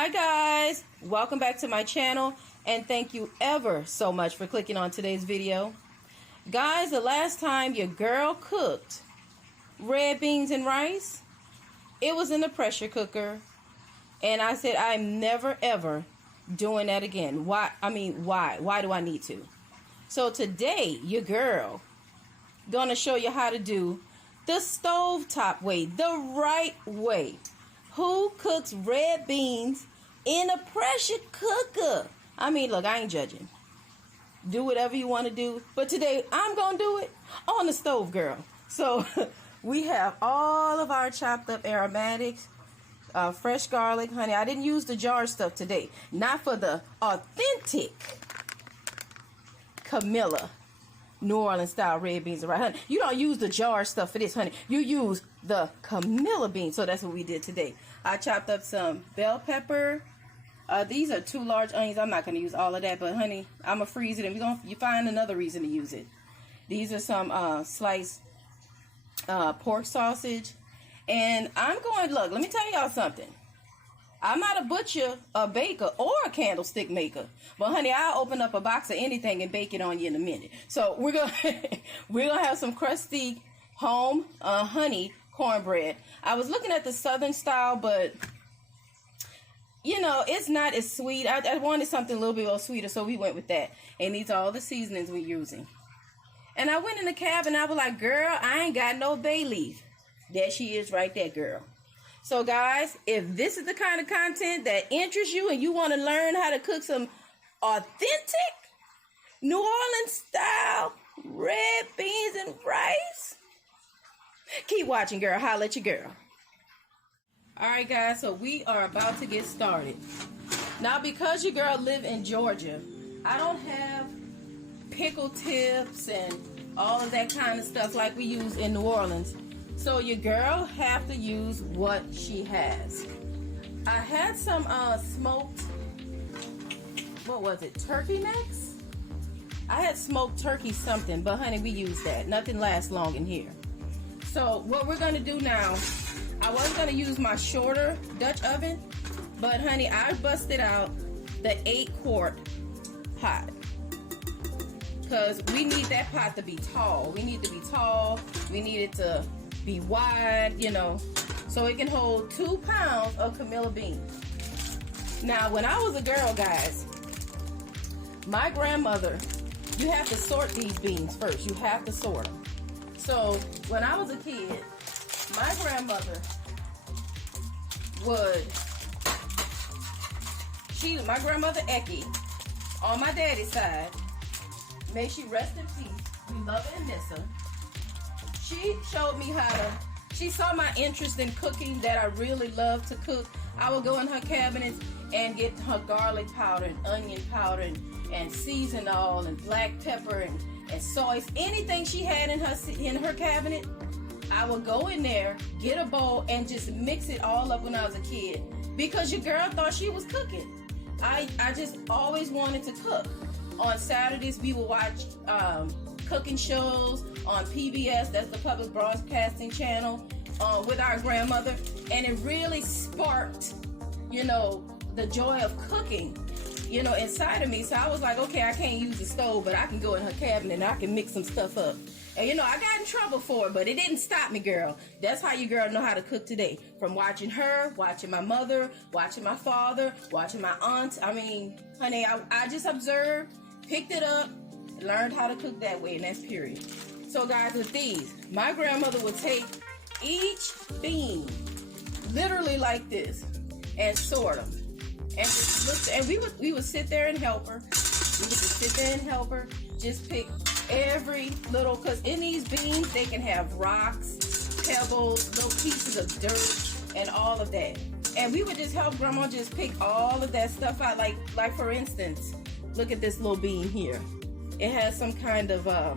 Hi guys, welcome back to my channel and thank you ever so much for clicking on today's video. Guys, the last time your girl cooked red beans and rice, it was in the pressure cooker, and I said I'm never ever doing that again. Why do I need to? So today your girl gonna show you how to do the stovetop way, the right way. Who cooks red beans in a pressure cooker? I mean, look, I ain't judging. Do whatever you want to do. But today, I'm going to do it on the stove, girl. So, we have all of our chopped up aromatics, fresh garlic, honey. I didn't use the jar stuff today. Not for the authentic Camilla New Orleans style red beans, right, honey? You don't use the jar stuff for this, honey. You use the Camilla beans. So that's what we did today. I chopped up some bell pepper. These are 2 large onions. I'm not going to use all of that, but honey, I'm going to freeze it, and you find another reason to use it. These are some sliced pork sausage. And I'm going, look, let me tell y'all something. I'm not a butcher, a baker, or a candlestick maker. But honey, I'll open up a box of anything and bake it on you in a minute. So we're gonna have some crusty home honey cornbread. I was looking at the southern style, but you know, it's not as sweet. I wanted something a little bit more sweeter, so we went with that. And these are all the seasonings we're using. And I went in the cabin, I was like, girl, I ain't got no bay leaf. There she is right there, girl. So guys, if this is the kind of content that interests you and you want to learn how to cook some authentic New Orleans style red beans and rice, keep watching, girl. Holla at your girl. Alright guys, so we are about to get started. Now because your girl live in Georgia, I don't have pickle tips and all of that kind of stuff like we use in New Orleans. So your girl have to use what she has. I had some smoked, what was it, turkey necks? I had smoked turkey something, but honey, we use that. Nothing lasts long in here. So what we're gonna do now, I was gonna use my shorter Dutch oven, but honey, I busted out the 8-quart pot. Because we need that pot to be tall. We need to be tall. We need it to be wide, you know, so it can hold 2 pounds of Camilla beans. Now, when I was a girl, guys, my grandmother, you have to sort these beans first. You have to sort them. So, when I was a kid, my grandmother my grandmother Eki, on my daddy's side, may she rest in peace, we love her and miss her. She showed me she saw my interest in cooking, that I really love to cook. I would go in her cabinets and get her garlic powder and onion powder and season all and black pepper and soy. Anything she had in her cabinet, I would go in there, get a bowl, and just mix it all up when I was a kid. Because your girl thought she was cooking. I just always wanted to cook. On Saturdays, we would watch cooking shows on PBS, that's the public broadcasting channel, with our grandmother, and it really sparked, you know, the joy of cooking, you know, inside of me. So I was like, okay, I can't use the stove, but I can go in her cabinet and I can mix some stuff up. And you know, I got in trouble for it, but it didn't stop me, girl. That's how your girl know how to cook today. From watching her, watching my mother, watching my father, watching my aunt. I mean, honey, I just observed, picked it up, learned how to cook that way, and that's period. So guys, with these, my grandmother would take each bean, literally like this, and sort them. And just look, and we would sit there and help her. We would just sit there and help her. Just pick every little, because in these beans, they can have rocks, pebbles, little pieces of dirt, and all of that. And we would just help grandma just pick all of that stuff out. Like for instance, look at this little bean here. It has some kind of, I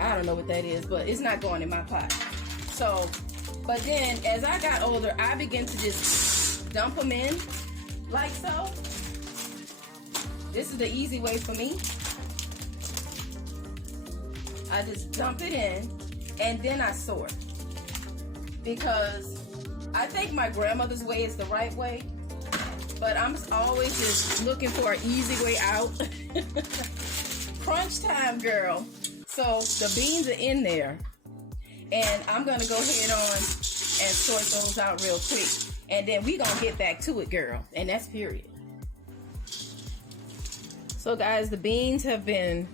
don't know what that is, but it's not going in my pot. So, but then as I got older, I began to just dump them in like so. This is the easy way for me. I just dump it in and then I sort. Because I think my grandmother's way is the right way, but I'm always just looking for an easy way out. Crunch time, girl. So the beans are in there, and I'm gonna go ahead on and sort those out real quick, and then we gonna get back to it, girl, and that's period. So guys, the beans have been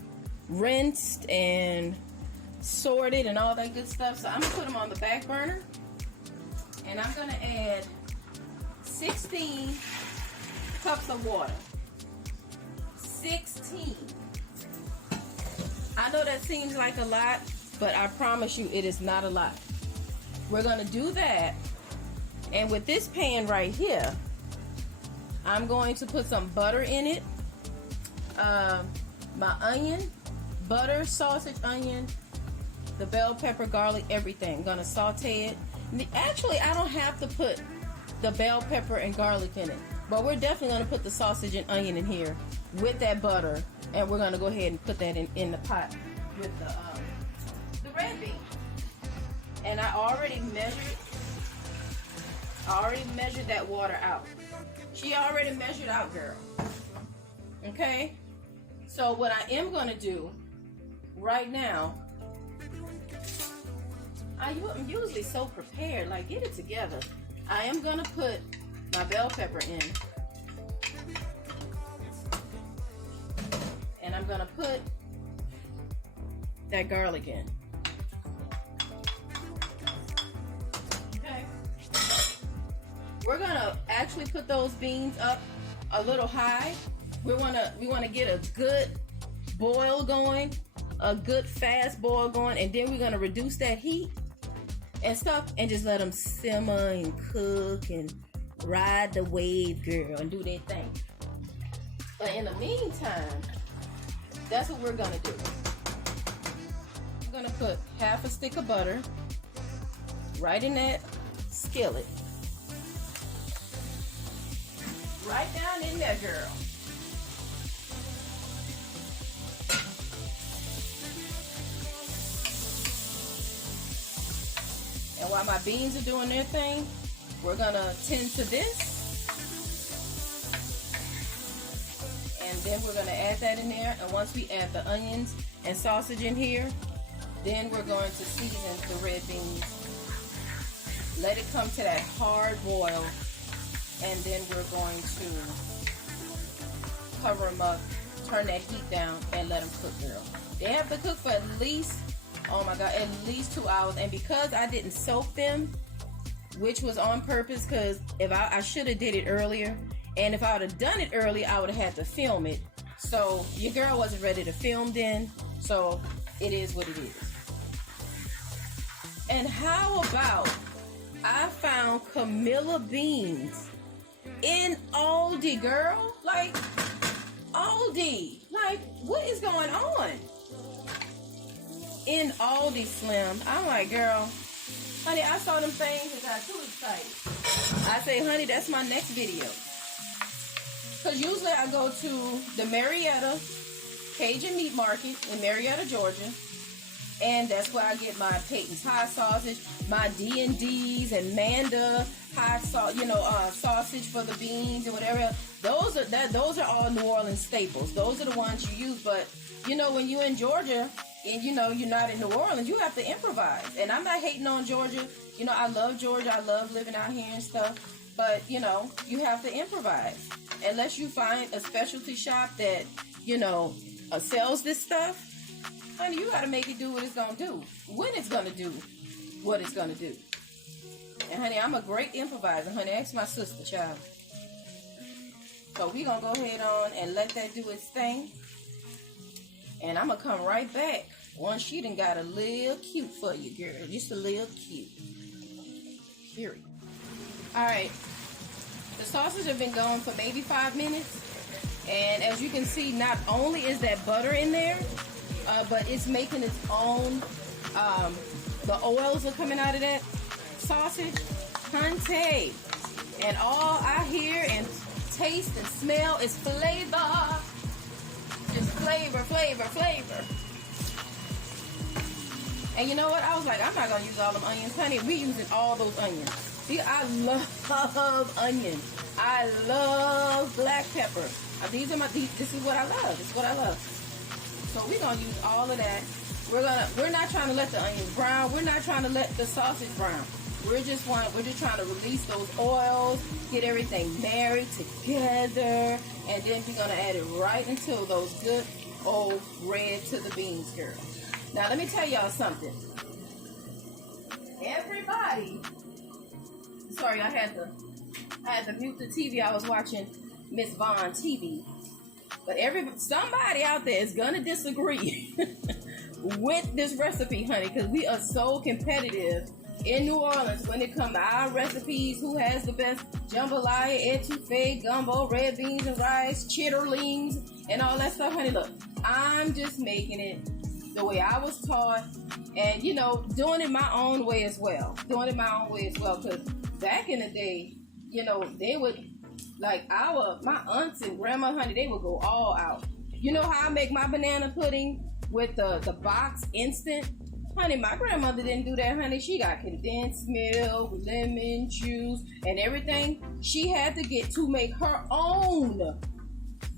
rinsed and sorted and all that good stuff, so I'm gonna put them on the back burner, and I'm gonna add 16 cups of water. 16. I know that seems like a lot, but I promise you it is not a lot. We're gonna do that, and with this pan right here, I'm going to put some butter in it. My onion, butter, sausage, onion, the bell pepper, garlic, everything. I'm gonna saute it. Actually, I don't have to put the bell pepper and garlic in it, but we're definitely gonna put the sausage and onion in here with that butter, and we're gonna go ahead and put that in the pot with the red bean. And I already measured that water out. She already measured out, girl. Okay? So what I am going to do right now, I'm usually so prepared, like get it together. I am going to put my bell pepper in. And I'm going to put that garlic in. Okay. We're going to actually put those beans up a little high. We want to get a good boil going, a good fast boil going, and then we're going to reduce that heat and stuff and just let them simmer and cook and ride the wave, girl, and do their thing. But in the meantime, that's what we're going to do. I'm going to put half a stick of butter right in that skillet. Right down in there, girl. And while my beans are doing their thing, we're gonna tend to this. And then we're gonna add that in there. And once we add the onions and sausage in here, then we're going to season the red beans. Let it come to that hard boil. And then we're going to cover them up, turn that heat down, and let them cook, girl. They have to cook for at least, oh my God, at least 2 hours. And because I didn't soak them, which was on purpose, because if I should have did it earlier, and if I would have done it early, I would have had to film it. So your girl wasn't ready to film then, so it is what it is. And how about I found Camilla beans in Aldi, girl? Like, Aldi. Like, what is going on? In Aldi, Slim. I'm like, girl, honey, I saw them things and got too excited. I say, honey, that's my next video. Because usually I go to the Marietta Cajun Meat Market in Marietta, Georgia. And that's where I get my Peyton's hot sausage, my D&D's and Manda hot sauce, sausage for the beans and whatever. Those are all New Orleans staples. Those are the ones you use. But when you're in Georgia and you're not in New Orleans, you have to improvise. And I'm not hating on Georgia. I love Georgia. I love living out here and stuff. But you have to improvise unless you find a specialty shop that sells this stuff. Honey, you gotta make it do what it's gonna do, when it's gonna do what it's gonna do. And honey, I'm a great improviser. Honey, ask my sister, child. So we gonna go ahead on and let that do its thing. And I'm gonna come right back once she done got a little cute for you, girl. Just a little cute. Period. Alright. The sausage have been going for maybe 5 minutes. And as you can see, not only is that butter in there, but it's making its own, the oils are coming out of that sausage. Hunty. And all I hear and taste and smell is flavor. Just flavor, flavor, flavor. And you know what? I was like, I'm not going to use all them onions. Honey, we using all those onions. See, I love onion. I love black pepper. This is what I love. This is what I love. So we're gonna use all of that. We're not trying to let the onions brown. We're not trying to let the sausage brown. We're just trying to release those oils, get everything married together, and then we're gonna add it right into those good old red to the beans, girl. Now let me tell y'all something. Everybody, sorry, I had to mute the TV. I was watching Miss Vaughn TV, but somebody out there is gonna disagree with this recipe, honey, because we are so competitive in New Orleans when it comes to our recipes. Who has the best jambalaya, etouffee, gumbo, red beans and rice, chitterlings, and all that stuff, honey? Look, I'm just making it the way I was taught, and doing it my own way as well. Because back in the day, they would, like my aunts and grandma, honey, they would go all out. You know how I make my banana pudding with the box instant? Honey, my grandmother didn't do that, honey. She got condensed milk, lemon juice, and everything. She had to get to make her own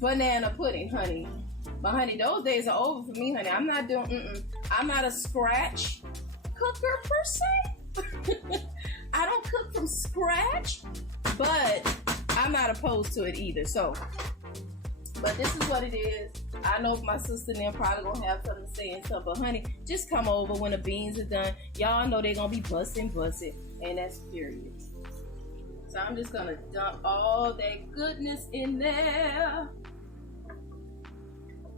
banana pudding, honey. But honey, those days are over for me, honey. I'm not a scratch cooker per se. I don't cook from scratch, but I'm not opposed to it either. So, but this is what it is. I know my sister and them probably gonna have something to say and stuff, but honey, just come over when the beans are done. Y'all know they're gonna be busting, and that's period. So I'm just gonna dump all that goodness in there.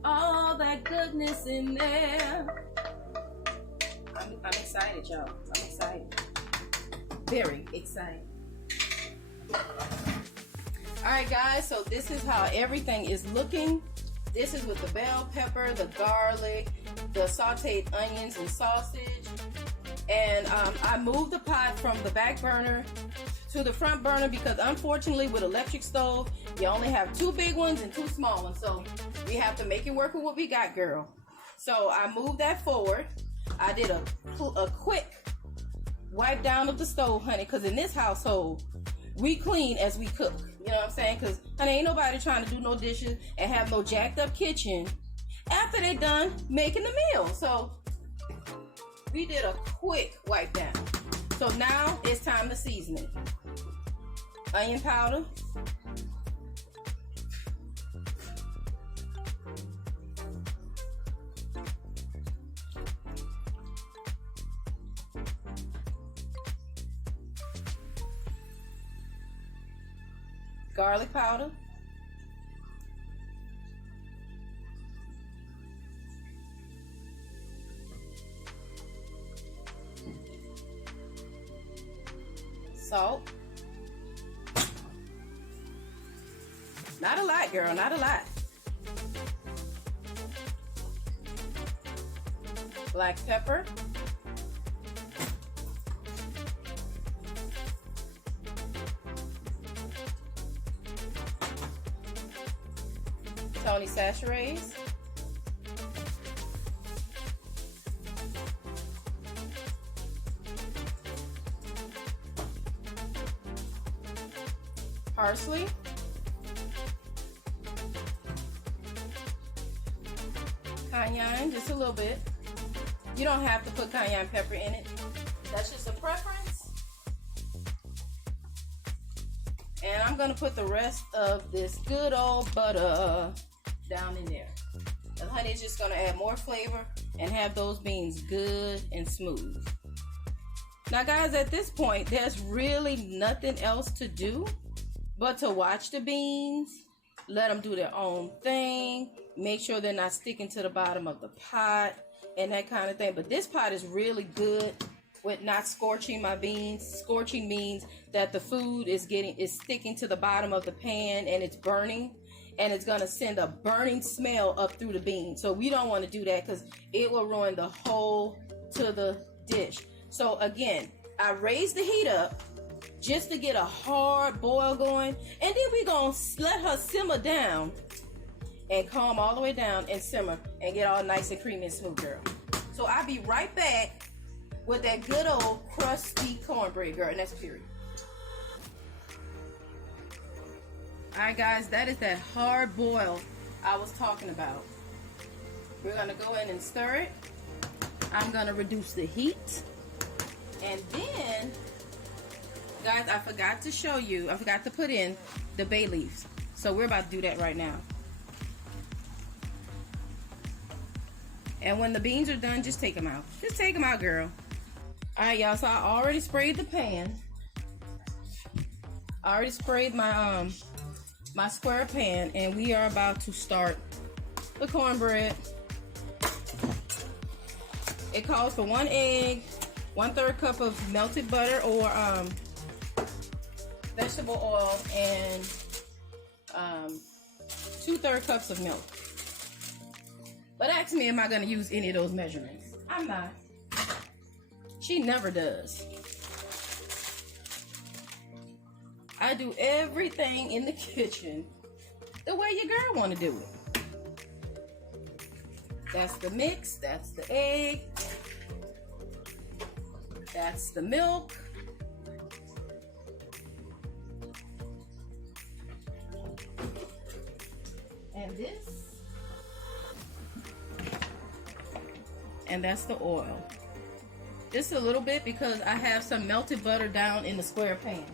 All that goodness in there. I'm excited, y'all. I'm excited. Very excited. Alright guys, so this is how everything is looking. This is with the bell pepper, the garlic, the sauteed onions and sausage. And I moved the pot from the back burner to the front burner because unfortunately with electric stove, you only have 2 big ones and 2 small ones. So we have to make it work with what we got, girl. So I moved that forward. I did a quick wipe down of the stove, honey, because in this household, we clean as we cook. You know what I'm saying? Because, honey, ain't nobody trying to do no dishes and have no jacked up kitchen after they done making the meal. So we did a quick wipe down. So now it's time to season it. Onion powder. Garlic powder. Salt. Not a lot, girl, not a lot. Black pepper. Tony Chachere's. Parsley. Cayenne, just a little bit. You don't have to put cayenne pepper in it. That's just a preference. And I'm gonna put the rest of this good old butter down in there. And honey's just gonna add more flavor and have those beans good and smooth. Now guys, at this point, there's really nothing else to do but to watch the beans, let them do their own thing, make sure they're not sticking to the bottom of the pot and that kind of thing. But this pot is really good with not scorching my beans. Scorching means that the food is sticking to the bottom of the pan and it's burning, and it's gonna send a burning smell up through the beans. So we don't want to do that because it will ruin the whole to the dish. So again, I raise the heat up just to get a hard boil going, and then we're gonna let her simmer down and calm all the way down and simmer and get all nice and creamy and smooth, girl. So I'll be right back with that good old crusty cornbread, girl, and that's period. Alright guys, that is that hard boil I was talking about. We're gonna go in and stir it. I'm gonna reduce the heat. And then, guys, I forgot to show you, I forgot to put in the bay leaves. So we're about to do that right now. And when the beans are done, just take them out. Just take them out, girl. Alright, y'all, so I already sprayed the pan. I already sprayed my my square pan, and we are about to start the cornbread. It calls for 1 egg, 1/3 cup of melted butter or vegetable oil, and 2/3 cups of milk. But ask me, am I going to use any of those measurements? I'm not. She never does. I do everything in the kitchen the way your girl want to do it. That's the mix, that's the egg, that's the milk. And this. And that's the oil. Just a little bit because I have some melted butter down in the square pan.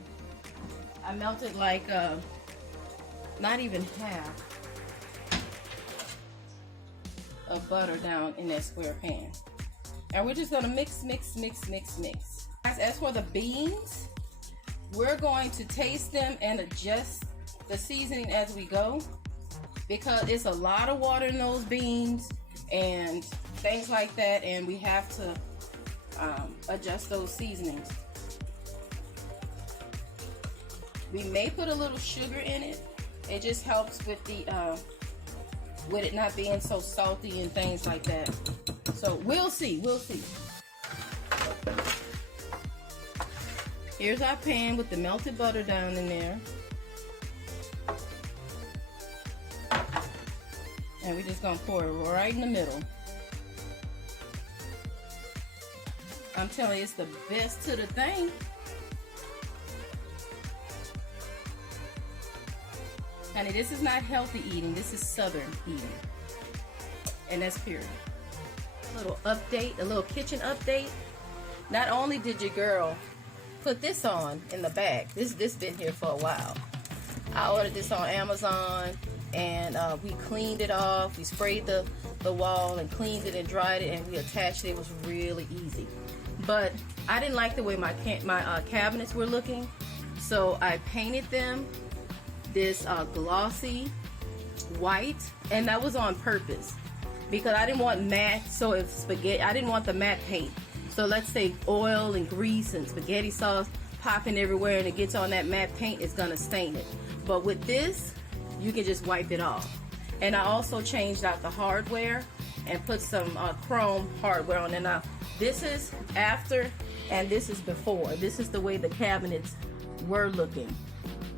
I melted like not even half of butter down in that square pan. And we're just gonna mix, mix, mix, mix, mix. As for the beans, we're going to taste them and adjust the seasoning as we go, because it's a lot of water in those beans and things like that, and we have to adjust those seasonings. We may put a little sugar in it. It just helps with the with it not being so salty and things like that. So we'll see, we'll see. Here's our pan with the melted butter down in there. And we're just gonna pour it right in the middle. I'm telling you, it's the best to the thing. Honey, this is not healthy eating. This is Southern eating. And that's period. A little update, a little kitchen update. Not only did your girl put this on in the bag. This been here for a while. I ordered this on Amazon, and we cleaned it off. We sprayed the wall and cleaned it and dried it, and we attached it. It was really easy. But I didn't like the way my cabinets were looking, so I painted them this glossy white, and that was on purpose because I didn't want matte. So if spaghetti, I didn't want the matte paint. So let's say oil and grease and spaghetti sauce popping everywhere, and it gets on that matte paint, it's gonna stain it. But with this, you can just wipe it off. And I also changed out the hardware and put some chrome hardware on it. Now this is after and this is before. This is the way the cabinets were looking,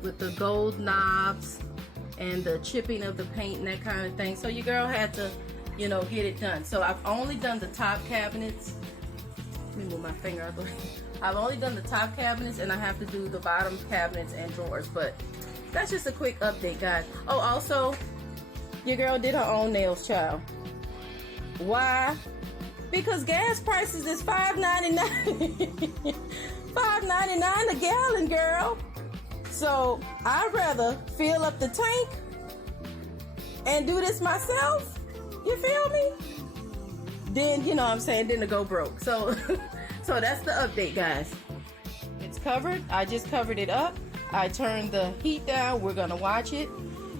with the gold knobs and the chipping of the paint and that kind of thing. So your girl had to, you know, get it done. So I've only done the top cabinets. Let me move my finger out the way. I've only done the top cabinets, and I have to do the bottom cabinets and drawers. But that's just a quick update, guys. Oh, also, your girl did her own nails, child. Why? Because gas prices is $5.99. $5.99 a gallon, girl. So I'd rather fill up the tank and do this myself, you feel me? Then, you know what I'm saying, then to go broke. So so that's the update, guys. It's covered. I just covered it up. I turned the heat down. We're gonna watch it.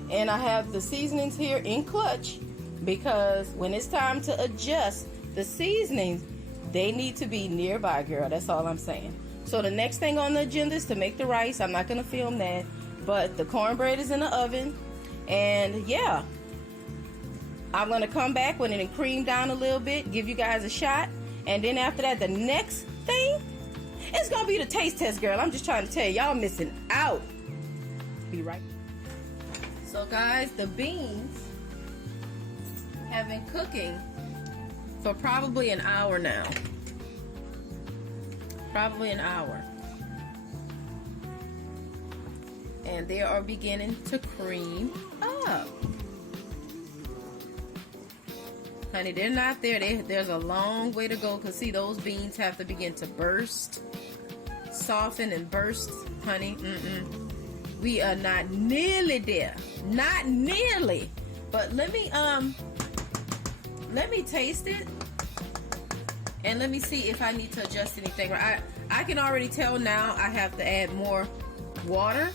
And I have the seasonings here in clutch, because when it's time to adjust the seasonings, they need to be nearby, girl. That's all I'm saying. So the next thing on the agenda is to make the rice. I'm not going to film that, but the cornbread is in the oven. And yeah, I'm going to come back when it creamed down a little bit, give you guys a shot. And then after that, the next thing, it's going to be the taste test, girl. I'm just trying to tell you, y'all missing out. Be right back. So guys, the beans have been cooking for probably an hour now. Probably an hour. And they are beginning to cream up. Honey, they're not there. There's a long way to go, because see, those beans have to begin to burst, soften and burst. Honey, we are not nearly there. Not nearly. But let me taste it, and let me see if I need to adjust anything. I can already tell now I have to add more water,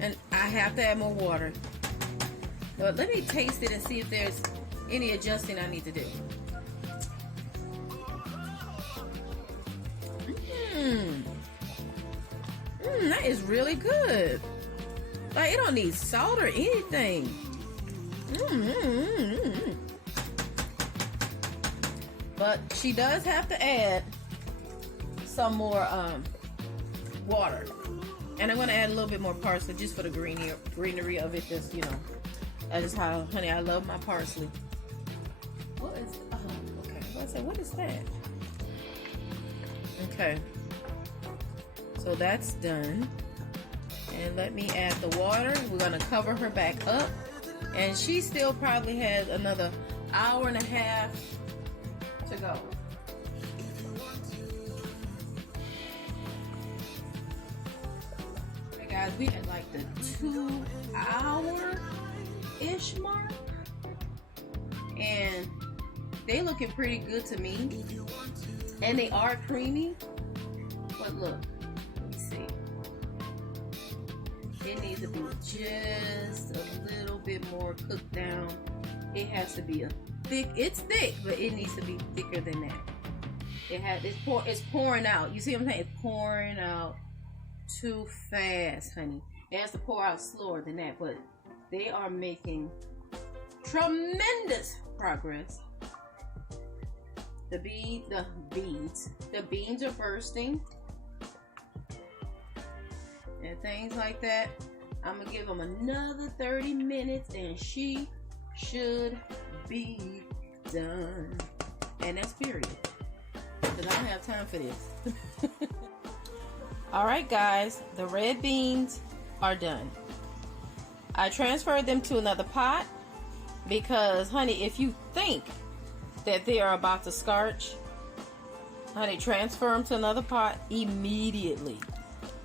and I have to add more water. But let me taste it and see if there's any adjusting I need to do. That is really good. Like, it don't need salt or anything. But she does have to add some more water. And I'm going to add a little bit more parsley just for the greenery of it. Just, you know, that is how, honey, I love my parsley. What is, okay, I said, what is that? Okay, so that's done. And let me add the water. We're going to cover her back up. And she still probably has another hour and a half to go. Okay, guys, we at like the 2 hour-ish mark. And they looking pretty good to me. And they are creamy. But look, let me see. It needs to be just a little bit more cooked down. It has to be it's thick, but it needs to be thicker than that. It's pouring out. You see what I'm saying? It's pouring out too fast, honey. It has to pour out slower than that, but they are making tremendous progress. The beans are bursting and things like that. I'm gonna give them another 30 minutes and she should be done. And that's period, because I don't have time for this. All right, guys, the red beans are done. I transferred them to another pot because, honey, if you think that they are about to scorch, honey, transfer them to another pot immediately.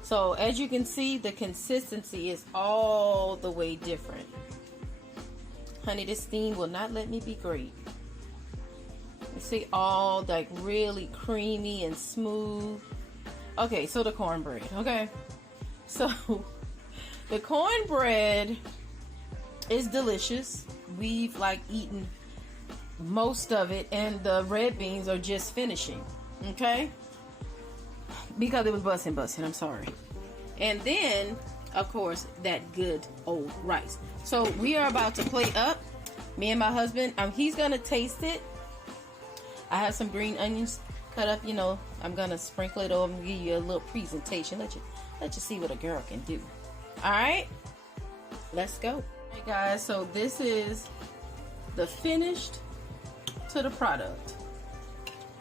So as you can see, the consistency is all the way different. Honey, this steam will not let me be great. You see, all like really creamy and smooth. Okay, so the cornbread. Okay, so the cornbread is delicious. We've like eaten most of it, and the red beans are just finishing. Okay, because it was busting. I'm sorry. And then, of course, that good old rice. So we are about to plate up. Me and my husband. He's gonna taste it. I have some green onions cut up. You know, I'm gonna sprinkle it over and give you a little presentation. Let you see what a girl can do. All right, let's go. Hey guys, so this is the finished to the product.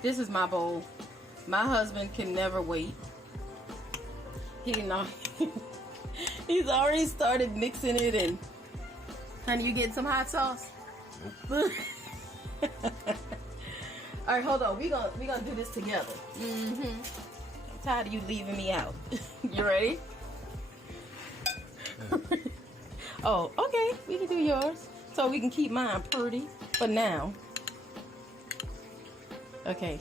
This is my bowl. My husband can never wait. He's already started mixing it, and honey, you getting some hot sauce? Nope. All right, hold on. We gonna do this together. I'm tired of you leaving me out. You ready? Oh, okay. We can do yours, so we can keep mine pretty for now. Okay.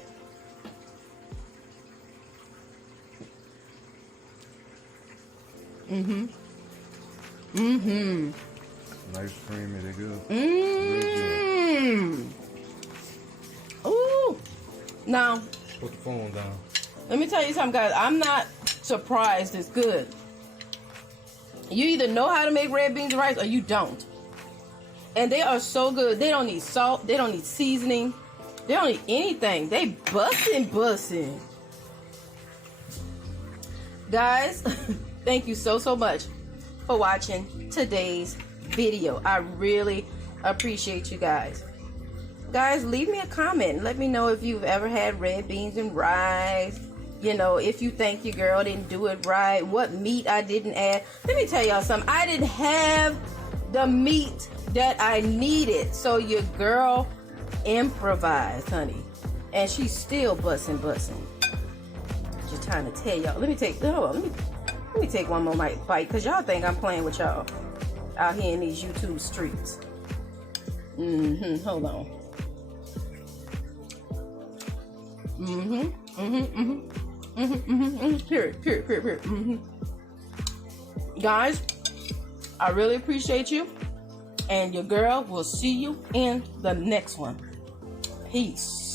Nice creamy, they good. Ooh. Now, put the phone down. Let me tell you something, guys. I'm not surprised it's good. You either know how to make red beans and rice or you don't. And they are so good. They don't need salt. They don't need seasoning. They don't need anything. They bussin'. Guys, thank you so much for watching today's video. I really appreciate you guys. Guys, leave me a comment. Let me know if you've ever had red beans and rice. You know, if you think your girl didn't do it right, what meat I didn't add. Let me tell y'all something. I didn't have the meat that I needed. So your girl improvised, honey. And she's still busting. Just trying to tell y'all. Let me take one more bite, because y'all think I'm playing with y'all out here in these YouTube streets. Hold on. Period. Guys, I really appreciate you. And your girl will see you in the next one. Peace.